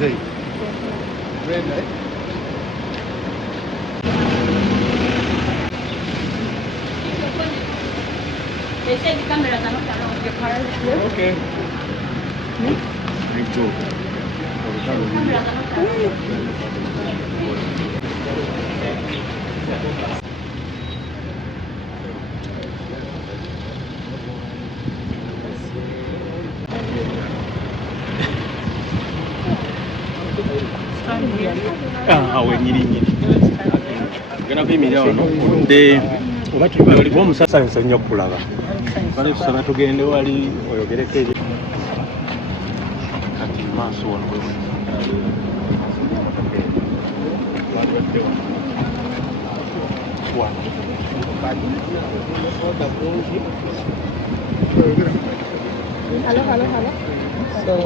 Say. Red light. They said the cameras are not allowed the cars. Okay. Thank you. Cameras are not allowed. Wenyini gana kuyimira wano oludde oba tuliwo omusasanyusa nnyo kulaba bale tusaba tugende wali oyogereko eri kati maaso wano Hello.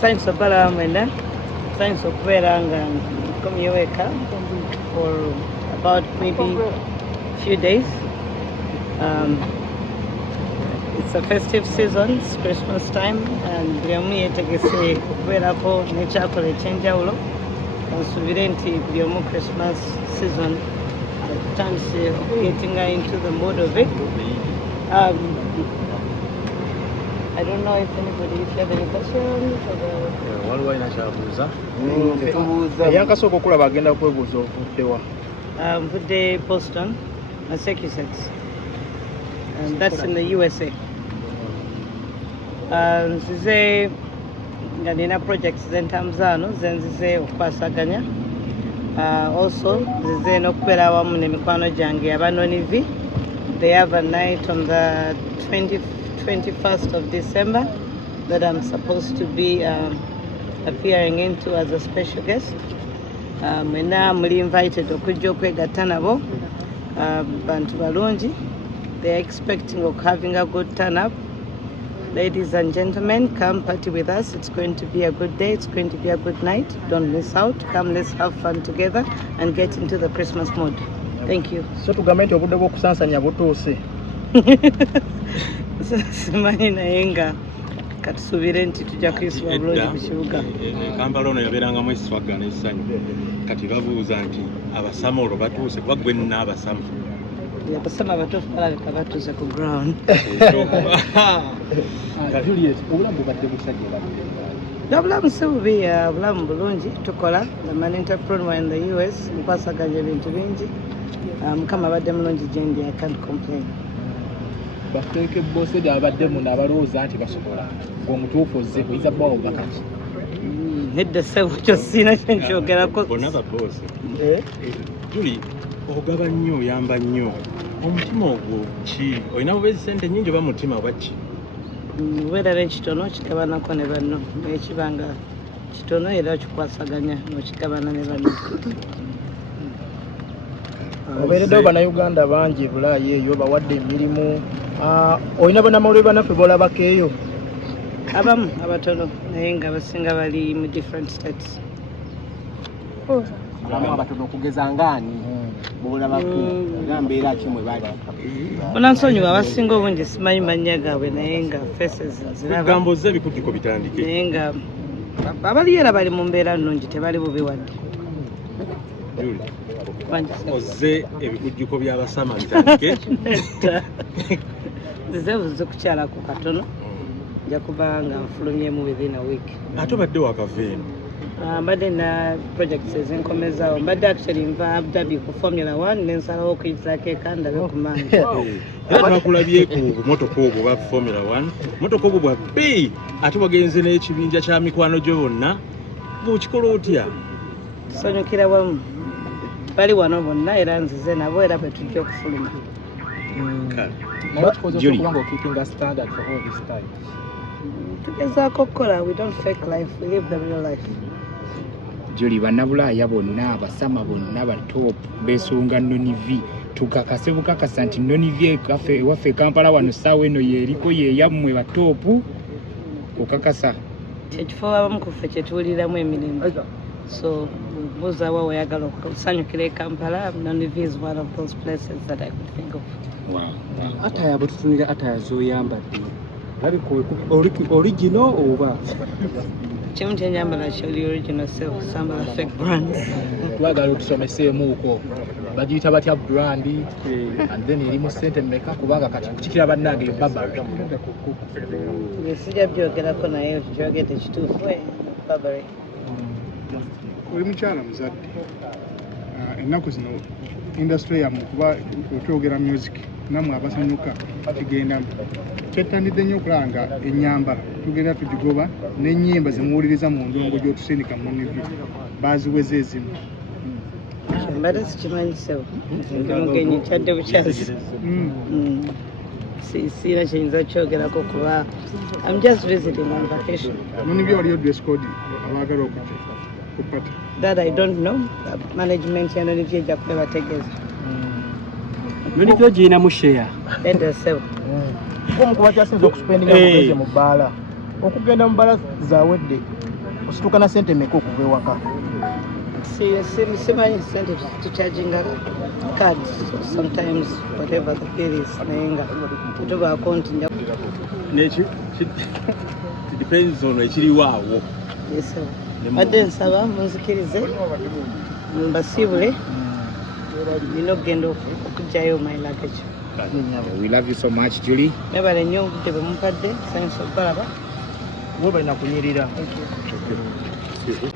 Science of Paramenda, Science of Verang and Komiweka for about maybe a few days. It's a festive season, it's Christmas time, and Briamu Yetegese Verako Nature for a change out of sovereignty Briamu Christmas season. Chance of getting into the mode of it. I don't know if anybody, if you have any questions waliwo alina kyabuuza Yankasooka okulaba agenda kwebuuza ovuddewa. Mvudde Boston, Massachusetts, and that's in the USA. Nzize nga nina projects z'entamuzaano ze nzize okukwasaganya. Also nzize n'okubeera awamu n'emikwano gyange abanonivi. They have a night on the 21st of December that I'm supposed to be appearing into as a special guest. Mwena muli invited okujja okwegatta nabo bantu balungi. They are expecting of having a good turn up. Ladies and gentlemen, come party with us. It's going to be a good day. It's going to be a good night. Don't miss out. Come, let's have fun together and get into the Christmas mood. Thank you. So tugambe nti obudde bw'okusansanya butuuse. Simanyi naye nga katusuubire nti tujja kuyisibwa bulungi mu kibuga. Kampala ono yabeerangamu eswaga n'essanyu kati babuuza nti abasama olwo batuuse kuba gwe n'abasama. Abasama abatuufu balabika batuuse ku ground. Juliet, obulamu bubadde busajja badde. Obulamu si bubi, obulamu bulungi tukola. I'm an entrepreneur in the US, nkwasaganya ebintu bingi. Mukama abadde mulungi gye ndi, I can't complain. Bakeeke bose abadde muno abalowooza nti basobola ng'omutuufu ozze oyinza bbawo bakati. Nedda ssebo kyo sina kye nkyogerako. Bonna baboose. Juli, ogaba nnyo oyamba nnyo. Omutima ogwo ki? Olina bubeezi ssente nnyingi oba mutima oba ki? Weerara ekitono kigabanako ne banno. Ekibanga kitono era okikwasaganya n'okigabana ne banno. Obeereddewo bannayuganda bangi Bulaayi eyo bawadde emirimu. Olina bannamawulire bannaffe b'olabako eyo? Abamu abatono naye nga abasinga bali mu different states. Abamu abatono okugeza ngaani b'olabako era mbeera ki mwe bali? Munansonyiwa abasinga obungi simanyi mannya gaabwe naye nga faces nziraba. Ebigambo zze ebikuddiko bitandike. Naye nga abali era bali mu mbeera nnungi tebali bubi wadde. Juli, ozze ebikujjuko by'abasama bitandike. Nzize buze kukyalako katono. Nja kuba nga nfulumyemu within a week. Ate obadde wakava eno? Mbadde na projects ezinkomezaawo. Mbadde actually nva Abu Dhabi ku Formula 1 nensalawo okuyitako eka ndabe ku maanyi. Era twakulabye ku bumotoka obwo bwa Formula 1. Motoka obwo bwa bbi ate wagenze n'ekibinja kya mikwano gyo bonna. Bw'okikola otya? Tusanyukira wamu. Bali wano bonna era nzize nabo era bwe tujja okufuluma. Julie, keeping a standard for all this time. Tugezaako okukola, we don't fake life, we live the real life. Julie, bannabulaaya bonna abasama bonna batop beesunga Nonivi tukakase bukakasa nti Nonivi ewaffe Kampala wano ssaawa eno yeriko yeyammwe batoopu okakasa ekifo abamu ku ffe kye tuwuliramu emirimu. So buuza wa wayagala okusanyukira e Kampala. Nonivi is one of those places that I could think of. Wow. Ataya bwe tutunira ataya z'oyambadde original oba Kimu kyenyambala kyoli original self sambala fake brands. twagala otusomeseemuuko bagiyita batya brand and then erimu sente mmeka kubanga kati kukikira bannange Burberry. Sijja byogerako naye kyogedde kituufu Burberry. Oli mukyala muzadde ennaku zino industry yammwe kuba otwogera music nammwe abasanyuka kigendamu kyettanidde nnyo okulaba nga ennyambala tugenda tugigoba n'ennyimba zemuwuliriza mu ndongo gy'otusindika mu nivi baziweza ezimu. Mbadde sikimanyisewo ndi mugenyi kyadde bukyazi. Siina kyeyinza kyogerako kuba I'm just visiting on vacation. Nonivi waliyo dress code abaagala okujja kupata. That I don't know. Management ya Nonivi ejja kubebategeeza. nonivyo giyina mu share Edda sewo. Omu kuba kyasinza okusupendinga mugeze mu bbaala okugenda mu bbaala zaawedde osituka na sente mmeka okuva ewaka. Simanyi sente tucharginga cards sometimes whatever the bill is naye nga tubaako nti nja nekyo depends on ekiriwo awo. yesewo. Badde nsaba munzikirize mbasiibule nina okugenda okugyayo my luggage. We love you so much, Julie. Nebale nnyo obudde bwe mumpadde sanyusa okubalaba. Bo balina kunyirira. Thank you.